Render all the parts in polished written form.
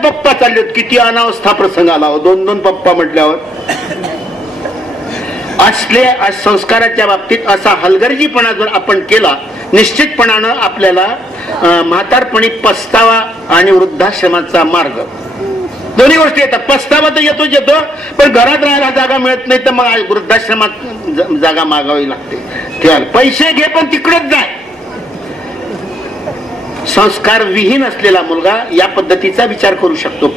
पप्पा चालले होते. किती अनावस्था प्रसंग आला हो, 2-2 पप्पा म्हटल्यावर. असल्या संस्काराच्या बाबतीत असा हलगर्जीपणा जर आपण केला, निश्चितपणानं आपल्याला म्हातारपणी पस्तावा आणि वृद्धाश्रमाचा मार्ग दोन्ही गोष्टी येतात. पस्तावा तर येतो, पण घरात राहायला जागा मिळत नाही, तर मग वृद्धाश्रमात जागा मागावी लागते. ते पैसे घे पण तिकडेच जाय. संस्कार विहीन असलेला मुलगा या पद्धतीचा विचार करू शकतो,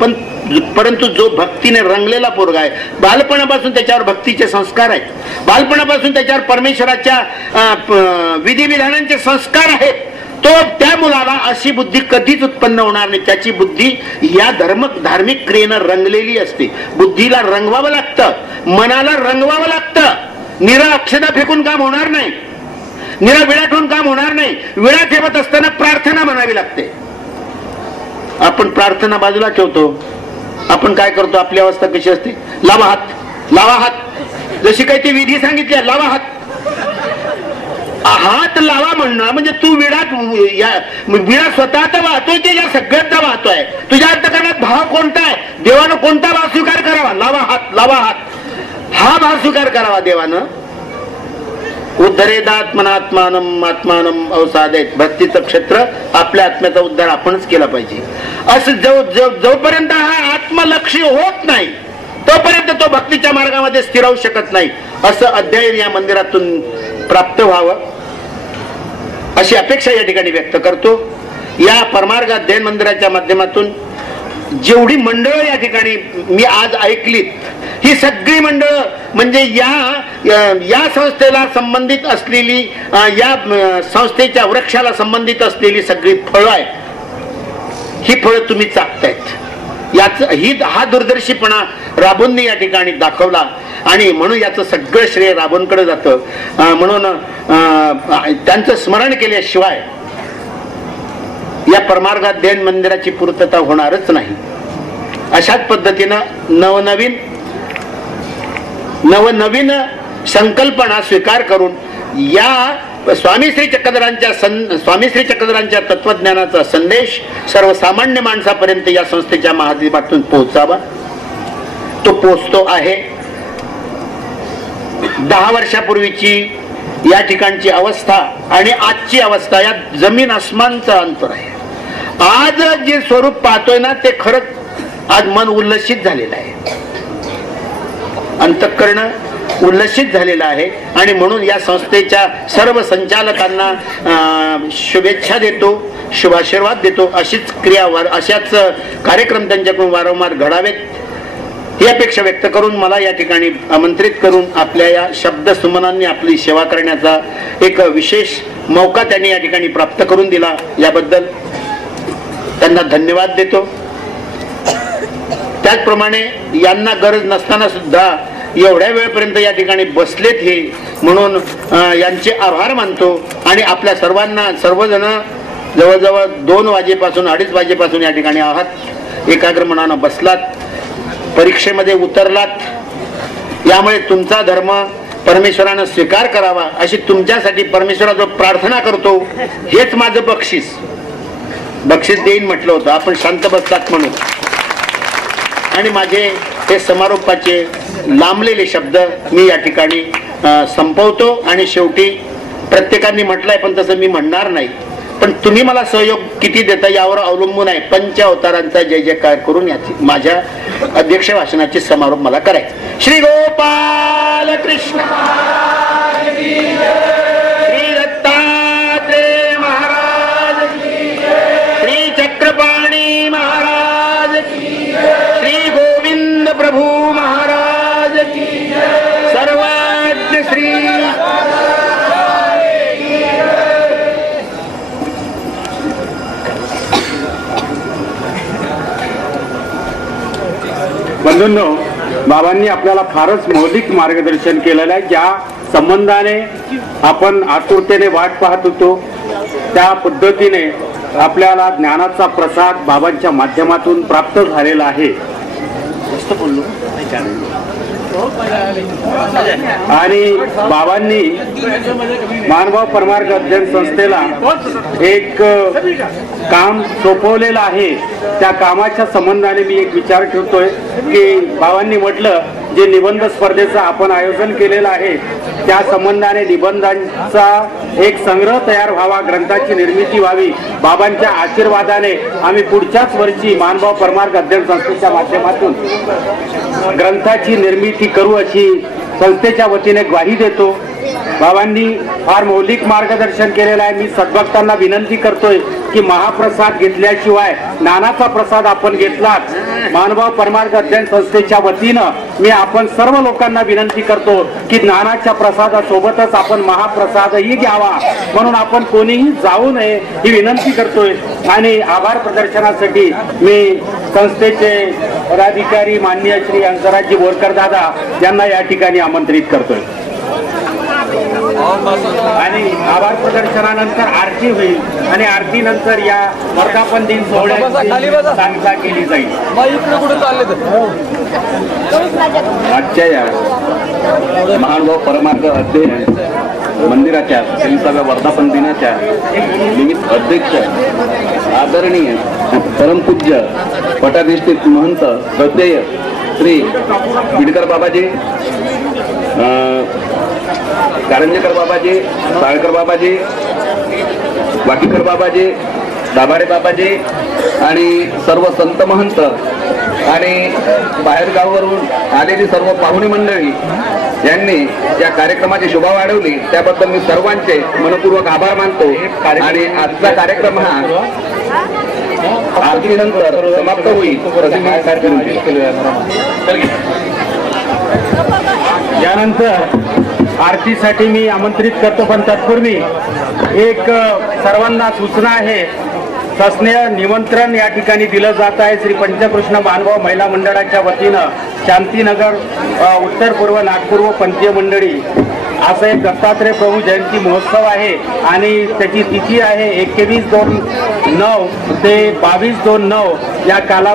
परंतु जो भक्तीने रंगलेला पोरगा आहे, बालपणापासून त्याच्यावर भक्तीचे संस्कार आहेत, बालपणापासून त्याच्यावर परमेश्वराच्या विधिविधानांचे संस्कार आहेत, त्या मुलाला अशी बुद्धी कधीच उत्पन्न होणार नाही. त्याची बुद्धी या धार्मिक क्रियेनं रंगलेली असते. बुद्धीला रंगवावं लागतं, मनाला रंगवावं लागतं. निरा अक्षदा फेकून काम होणार नाही, निरा विळा ठेवून काम होणार नाही. विळा ठेवत असताना प्रार्थना म्हणावी लागते. आपण प्रार्थना बाजूला ठेवतो, आपण काय करतो, आपली अवस्था कशी असते, लावा हात, लावा हात, जशी काही ती विधी सांगितली, लावा हात. हात लावा म्हणणं म्हणजे तू विडा स्वतः तर वाहतोय की या सगळ्यांचा वाहतोय. तुझ्या अंतकरणात भाव कोणता आहे, देवानं कोणता भाव स्वीकार करावा, लावा हात, लावा हात, हा भाव स्वीकार करावा देवानं. उद्धरेदात्मनात्मानम आत्मानम अवसादेत. भक्तीचं क्षेत्र आपल्या आत्म्याचा उद्धार आपणच केला पाहिजे. असं जोपर्यंत हा आत्मलक्ष्य होत नाही तोपर्यंत तो भक्तीच्या मार्गामध्ये स्थिर राहू शकत नाही. असं अध्ययन या मंदिरातून प्राप्त व्हावं अशी अपेक्षा या ठिकाणी व्यक्त करतो. या परमार्ग अध्ययन मंदिराच्या माध्यमातून जेवढी मंडळं या ठिकाणी मी आज ऐकलीत, ही सगळी मंडळं म्हणजे या संस्थेला संबंधित असलेली, या संस्थेच्या वृक्षाला संबंधित असलेली सगळी फळं आहेत. ही फळं तुम्ही चाकतायत. हा दूरदर्शीपणा राबूंनी या ठिकाणी दाखवला आणि म्हणून याचं सगळं श्रेय राबूंकडे जातं. म्हणून त्यांचं स्मरण केल्याशिवाय या परमार्ग अध्ययन मंदिराची पूर्तता होणारच नाही. अशाच पद्धतीनं नवनवीन संकल्पना स्वीकार करून या स्वामी श्री चक्रधरांच्या तत्वज्ञानाचा संदेश सर्वसामान्य माणसापर्यंत या संस्थेच्या माध्यमातून पोहोचावा. तो पोहोचतो आहे. 10 वर्षापूर्वीची या ठिकाणची अवस्था आणि आजची अवस्था यात जमीन आसमानचं अंतर आहे. आज जे स्वरूप पाहतोय ना ते खरंच आज मन उल्लसित झालेलं आहे, अंतःकरण उल्लसित झालेला आहे. आणि म्हणून या संस्थेच्या सर्व संचालकांना शुभेच्छा देतो, शुभाशीर्वाद देतो. अशीच अशाच कार्यक्रम त्यांच्याकडून वारंवार घडावेत ही अपेक्षा व्यक्त करून मला या ठिकाणी आमंत्रित करून आपल्या या शब्द सुमनांनी आपली सेवा करण्याचा एक विशेष मौका त्यांनी या ठिकाणी प्राप्त करून दिला. याबद्दल त्यांना धन्यवाद देतो. त्याचप्रमाणे यांना गरज नसताना सुद्धा एवढ्या वेळपर्यंत या ठिकाणी बसलेत हे म्हणून यांचे आभार मानतो. आणि आपल्या सर्वजण जवळजवळ 2 वाजेपासून 2:30 वाजेपासून या ठिकाणी आहात, एकाग्र मनानं बसलात, परीक्षेमध्ये उतरलात. यामुळे तुमचा धर्म परमेश्वरानं स्वीकार करावा अशी तुमच्यासाठी परमेश्वराजवळ प्रार्थना करतो. हेच माझं बक्षीस देईन म्हटलं होतं. आपण शांत बसलात म्हणून. आणि माझे हे समारोपाचे लांबलेले शब्द मी या ठिकाणी संपवतो. आणि शेवटी प्रत्येकाने म्हटलंय पण तसं मी म्हणणार नाही, पण तुम्ही मला सहयोग किती देता यावर अवलंबून आहे. 5 अवतारांचा जय जयकार करून याची माझ्या अध्यक्ष भाषणाचे समारोप मला करायचे. श्री गोपाल कृष्ण, श्री दत्तात्रेय महाराज, श्री चक्रपाणी महाराज, श्री गोविंद प्रभू महाराज, सर्वज्ञ श्री बंधूंनो, बाबांनी आपल्याला फारच मौलिक मार्गदर्शन केलेलं आहे. ज्या संबंधाने आपण आतुरतेने वाट पाहत होतो त्या पद्धतीने आपल्याला ज्ञानाचा प्रसाद बाबांच्या माध्यमातून प्राप्त झालेला आहे. आणि बाबांनी मानभाव परमार्थ अध्ययन संस्थेला एक काम सोपवलेलं आहे. त्या कामाच्या संबंधाने मी एक विचार ठेवतोय की बाबांनी म्हटलं जे निबंध स्पर्धेचं आपण आयोजन केलेलं आहे त्या संबंधाने निबंधांचा एक संग्रह तयार व्हावा, ग्रंथाची निर्मिती व्हावी. बाबांच्या आशीर्वादाने आम्ही पुढच्याच वर्षी मानभाव परमार्थ अध्ययन संस्थेच्या माध्यमातून ग्रंथाची निर्मिती करू अशी संस्थेच्या वतीने ग्वाही देतो. बाबांनी फार मौलिक मार्गदर्शन केलेलं आहे. मी सद्भक्तांना विनंती करतोय की महाप्रसाद घेतल्याशिवाय नानाचा प्रसाद आपण घेतलाच. मानभाव परमार्थ अध्ययन संस्थेच्या वतीनं मी आपण सर्व लोकांना विनंती करतो की नानाच्या प्रसादासोबतच आपण महाप्रसादही घ्यावा, म्हणून आपण कोणीही जाऊ नये ही विनंती करतोय. आणि आभार प्रदर्शनासाठी मी संस्थेचे पदाधिकारी माननीय श्री हंसराजजी बोरकर दादा यांना या ठिकाणी आमंत्रित करतोय. आणि आभार प्रदर्शनानंतर आरती होईल आणि आरती नंतर या वर्धापन दिन सोहळ्याची सांगता केली जाईल. आजच्या या महानुभाव परमार्थ अध्ययन मंदिराच्या 23व्या वर्धापन दिनाच्या निमित्त अध्यक्ष आदरणीय परमपूज्य पटाधिष्ठित महंत श्रद्धेय श्री बिडकर बाबाजी, कारंजेकर बाबाजी, साळकर बाबाजी, वाकीकर बाबाजी, दाभाडे बाबाजी आणि सर्व संत महंत आणि बाहेरगावावरून आलेली सर्व पाहुणे मंडळी यांनी या कार्यक्रमाची शोभा वाढवली त्याबद्दल मी सर्वांचे मनपूर्वक आभार मानतो. आणि आजचा कार्यक्रम हा आरतीनंतर समाप्त होईल. यानंतर आरतीसाठी मी आमंत्रित करतो, पण तत्पूर्वी एक सर्वांना सूचना आहे. सस्नेह निमंत्रण या ठिकाणी दिलं जात आहे. श्री पंचकृष्ण मानभाव महिला मंडळाच्या वतीनं शांतीनगर उत्तर पूर्व नागपूर व पंथीय मंडळी असं एक दत्तात्रय प्रभू जयंती महोत्सव आहे आणि त्याची तिथी आहे 21/2/9 ते 22/2/9 या काला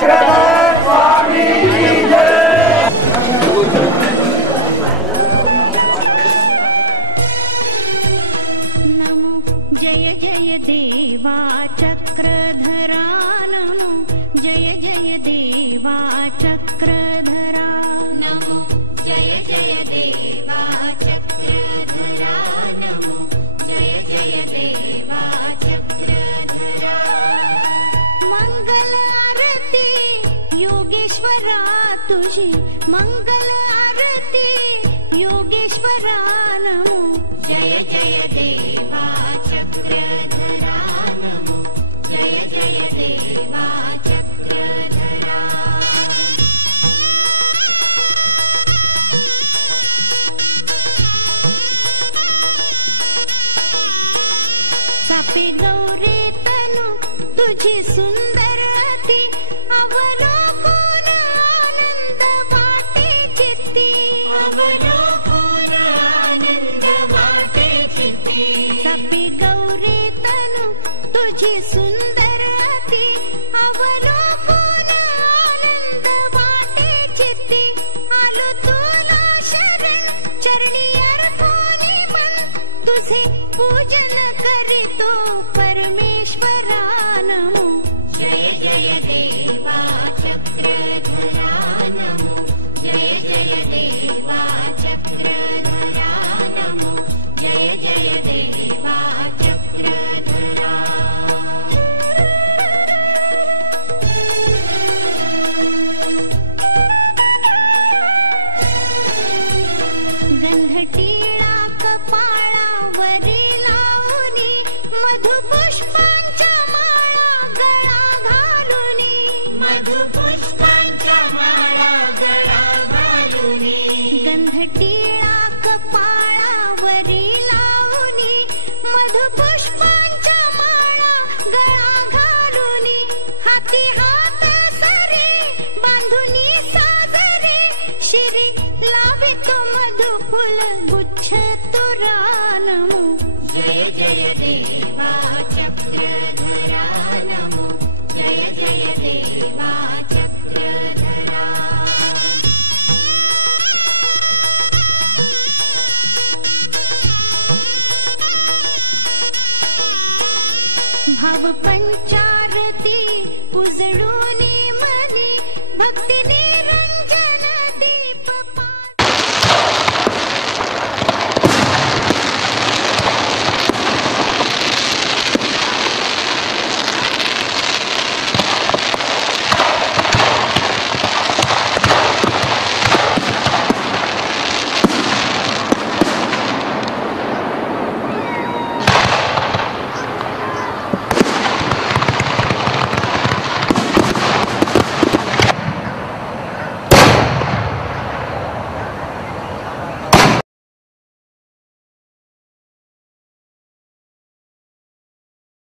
चक्रधर स्वामी नमो जय जय देवा चक्रधरा नमो जय जय देवा चक्रधरा नमो जय जय देवा चक्रधरा नमो जय जय देवा चक्रधरा मंगल आरती योगेश्वरा तुझी मंगल आरती योगेश्वरा नमो जय जय देवा चक्रधरा नमो जय जय देवा चक्रधरा सापे गौरे तनु तुझी सुंदर अति अवलोकन आनंद वाटे चित्ती अवलोकन आनंद वाटे चित्ती सापे गौरे तनु तुझी सुंदर अति अवलोकन आनंद वाटे चित्ती आलो तुला शरण चरणी अर्पणी मन तुझे पूजन करीतो परमेश्वरा नमो जय जय देवा चक्रधरा नमो जय जय देवा चक्रधरा नमो जय जय देवा चक्रधरा गंधटिळा कपाळावरी लावणी मधुपुष्पांच्या माळा गळा घालुनी मधुपुष्पांच्या माळा गळा घालुनी गंधटिळा कपाळावरी लावणी मधुपुष्पांच्या माळा गळा घालुनी हाती हात सरे बांधुनी साजरे शिरी लावितो मधुफुल गुच्छ तुरा नमो जय जय देवा चक्रधरा नमो जय जय देवा चक्रधरा भाव पंचारती उजळूनी मनी भक्ती निर